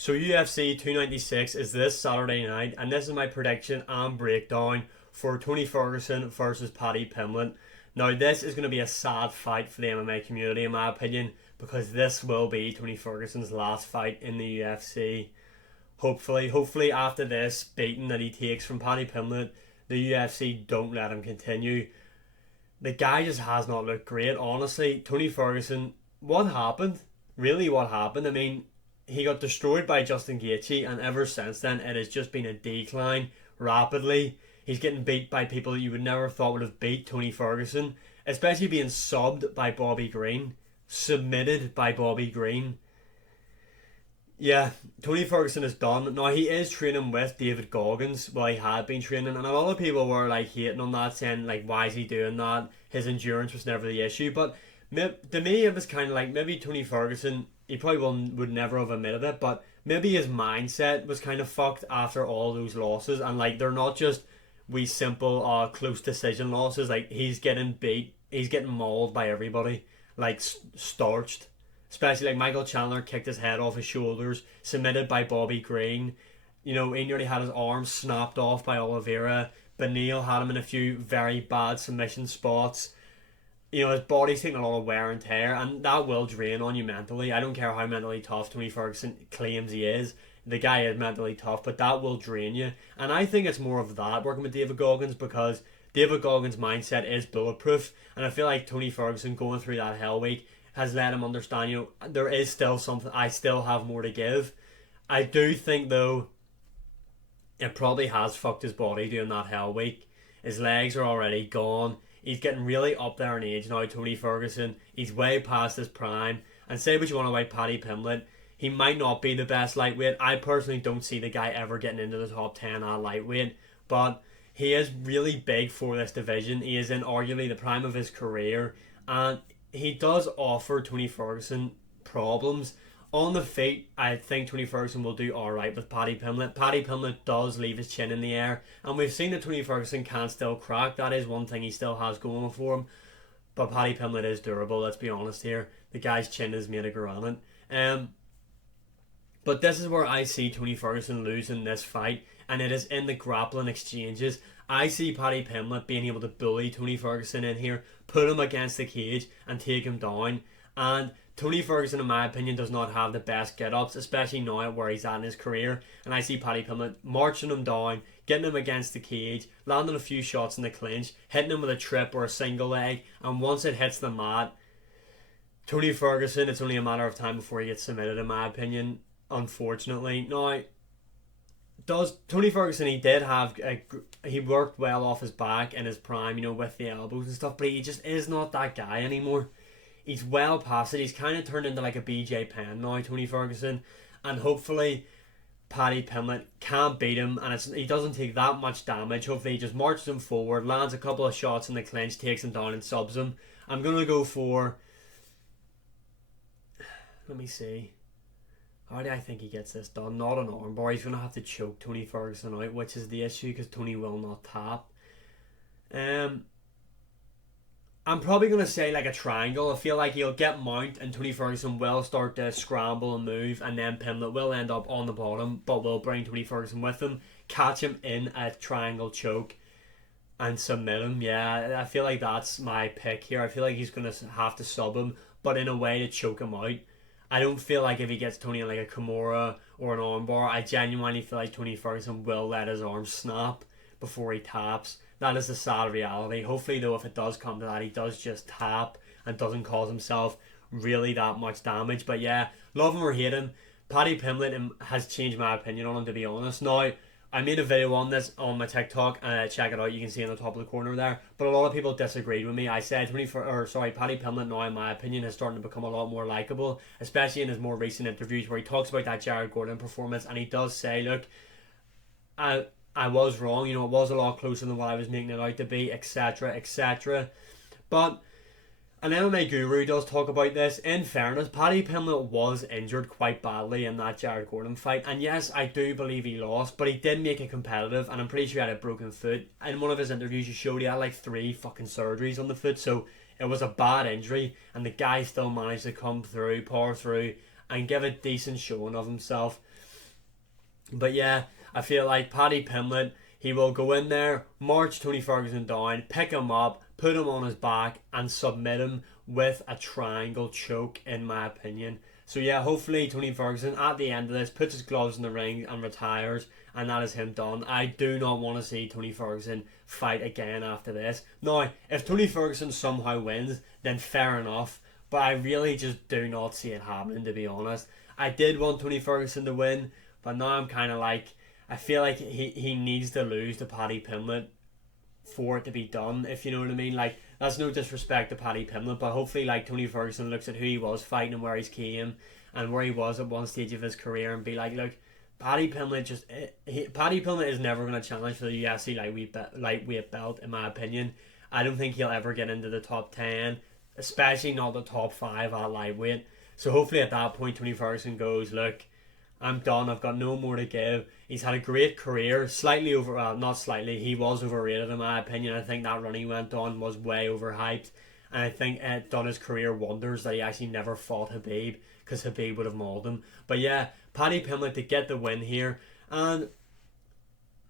So UFC 296 is this Saturday night, and this is my prediction and breakdown for Tony Ferguson versus Paddy Pimblett. Now, this is going to be a sad fight for the MMA community, in my opinion, because this will be Tony Ferguson's last fight in the UFC. Hopefully after this beating that he takes from Paddy Pimblett, the UFC don't let him continue. The guy just has not looked great, honestly. Tony Ferguson, what happened? Really, what happened? I mean, he got destroyed by Justin Gaethje, and ever since then, it has just been a decline rapidly. He's getting beat by people that you would never thought would have beat Tony Ferguson, especially being subbed by Bobby Green, submitted by Bobby Green. Yeah, Tony Ferguson is done. Now, he is training with David Goggins. Well, he had been training, and a lot of people were like hating on that, saying like, why is he doing that? His endurance was never the issue. But to me, it was kind of like maybe Tony Ferguson, he probably would never have admitted it, but maybe his mindset was kind of fucked after all those losses. And like, they're not just wee simple close decision losses. Like, he's getting beat, he's getting mauled by everybody, like starched. Especially like Michael Chandler kicked his head off his shoulders, submitted by Bobby Green. You know, he nearly had his arm snapped off by Oliveira. Beneil had him in a few very bad submission spots. You know, his body's taking a lot of wear and tear, and that will drain on you mentally. I don't care how mentally tough Tony Ferguson claims he is. The guy is mentally tough, but that will drain you. And I think it's more of that working with David Goggins, because David Goggins' mindset is bulletproof, and I feel like Tony Ferguson going through that hell week has let him understand, you know, there is still something, I still have more to give. I do think, though, it probably has fucked his body doing that hell week. His legs are already gone. He's getting really up there in age now, Tony Ferguson. He's way past his prime. And say what you want about Paddy Pimblett, he might not be the best lightweight. I personally don't see the guy ever getting into the top 10 at lightweight. But he is really big for this division. He is in arguably the prime of his career. And he does offer Tony Ferguson problems. On the feet, I think Tony Ferguson will do alright with Paddy Pimblett. Paddy Pimblett does leave his chin in the air, and we've seen that Tony Ferguson can still crack. That is one thing he still has going for him. But Paddy Pimblett is durable, let's be honest here. The guy's chin is made of granite. But this is where I see Tony Ferguson losing this fight, and it is in the grappling exchanges. I see Paddy Pimblett being able to bully Tony Ferguson in here, put him against the cage, and take him down. And Tony Ferguson, in my opinion, does not have the best get-ups, especially now at where he's at in his career. And I see Paddy Pimblett marching him down, getting him against the cage, landing a few shots in the clinch, hitting him with a trip or a single leg, and once it hits the mat, Tony Ferguson, it's only a matter of time before he gets submitted, in my opinion, unfortunately. Now, does Tony Ferguson, he worked well off his back in his prime, you know, with the elbows and stuff, but he just is not that guy anymore. He's well past it. He's kind of turned into like a BJ Penn now, Tony Ferguson, and hopefully Paddy Pimblett can't beat him, and he doesn't take that much damage. Hopefully he just marches him forward, lands a couple of shots in the clinch, takes him down and subs him. I'm going to go for, let me see, how do I think he gets this done? Not an armbar. He's going to have to choke Tony Ferguson out, which is the issue because Tony will not tap. I'm probably going to say like a triangle. I feel like he'll get mount and Tony Ferguson will start to scramble and move, and then Pimblett will end up on the bottom but will bring Tony Ferguson with him, catch him in a triangle choke and submit him. Yeah, I feel like that's my pick here. I feel like he's going to have to sub him, but in a way to choke him out. I don't feel like if he gets Tony in like a Kimura or an armbar, I genuinely feel like Tony Ferguson will let his arm snap before he taps. That is the sad reality. Hopefully, though, if it does come to that, he does just tap and doesn't cause himself really that much damage. But yeah, love him or hate him, Paddy Pimblett has changed my opinion on him, to be honest. Now, I made a video on this on my TikTok, check it out, you can see in the top of the corner there. But a lot of people disagreed with me. I said Paddy Pimblett now, in my opinion, is starting to become a lot more likeable, especially in his more recent interviews where he talks about that Jared Gordon performance, and he does say, look, I was wrong, you know, it was a lot closer than what I was making it out to be, etc, etc. But an MMA guru does talk about this. In fairness, Paddy Pimblett was injured quite badly in that Jared Gordon fight, and yes, I do believe he lost, but he did make it competitive, and I'm pretty sure he had a broken foot. In one of his interviews he showed he had like 3 fucking surgeries on the foot, so it was a bad injury, and the guy still managed to come through, power through, and give a decent showing of himself. But yeah, I feel like Paddy Pimblett, he will go in there, march Tony Ferguson down, pick him up, put him on his back, and submit him with a triangle choke, in my opinion. So yeah, hopefully Tony Ferguson at the end of this puts his gloves in the ring and retires, and that is him done. I do not want to see Tony Ferguson fight again after this. Now, if Tony Ferguson somehow wins, then fair enough, but I really just do not see it happening, to be honest. I did want Tony Ferguson to win, but now I'm kind of like, I feel like he needs to lose to Paddy Pimblett for it to be done, if you know what I mean. Like, that's no disrespect to Paddy Pimblett, but hopefully like Tony Ferguson looks at who he was fighting and where he's came and where he was at one stage of his career and be like, look, Paddy Pimblett Paddy Pimblett is never going to challenge for the UFC lightweight belt, in my opinion. I don't think he'll ever get into the top 10, especially not the top 5 at lightweight. So hopefully at that point Tony Ferguson goes, look, I'm done, I've got no more to give. He's had a great career, slightly over, not slightly, he was overrated in my opinion. I think that run he went on was way overhyped, and I think it done his career wonders that he actually never fought Khabib, because Khabib would have mauled him. But yeah, Paddy Pimblett to get the win here, and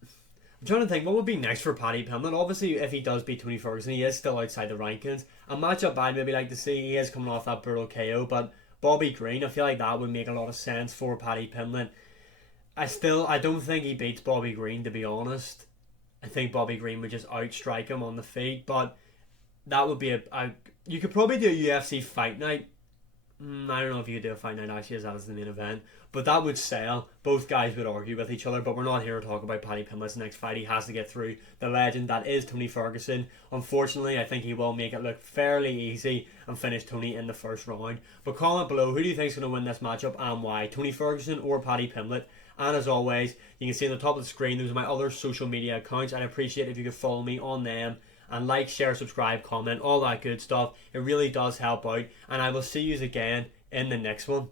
I'm trying to think what would be next for Paddy Pimblett. Obviously, if he does beat Tony Ferguson, he is still outside the rankings. A matchup I'd maybe like to see, he is coming off that brutal KO, but Bobby Green, I feel like that would make a lot of sense for Paddy Pimblett. I don't think he beats Bobby Green, to be honest. I think Bobby Green would just outstrike him on the feet, but that would be you could probably do a UFC fight night. I don't know if you could do a fight night actually as that is the main event, but that would sell. Both guys would argue with each other, but we're not here to talk about Paddy Pimblett's next fight. He has to get through the legend that is Tony Ferguson. Unfortunately, I think he will make it look fairly easy and finish Tony in the first round. But comment below, who do you think is going to win this matchup and why? Tony Ferguson or Paddy Pimblett? And as always, you can see on the top of the screen, those are my other social media accounts. I'd appreciate if you could follow me on them. And like, share, subscribe, comment, all that good stuff. It really does help out. And I will see you again in the next one.